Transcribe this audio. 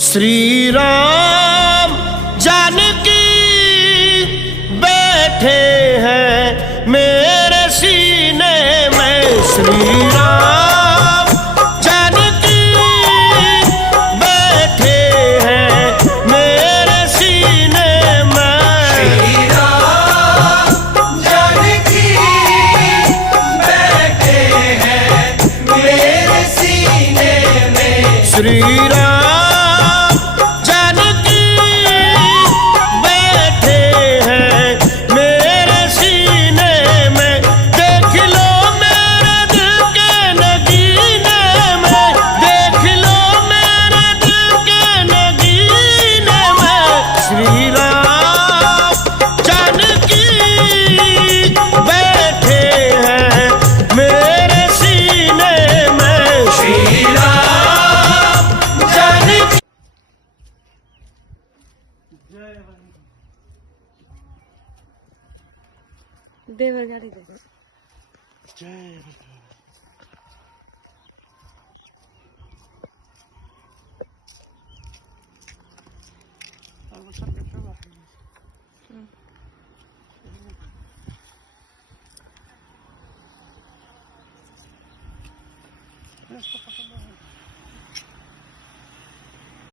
श्री राम जानकी बैठे हैं मेरे सीने में। श्री राम जानकी बैठे हैं मेरे सीने में। श्री राम जानकी बैठे हैं मेरे सीने में। श्री राम देवर गाड़ी दे जय Yes,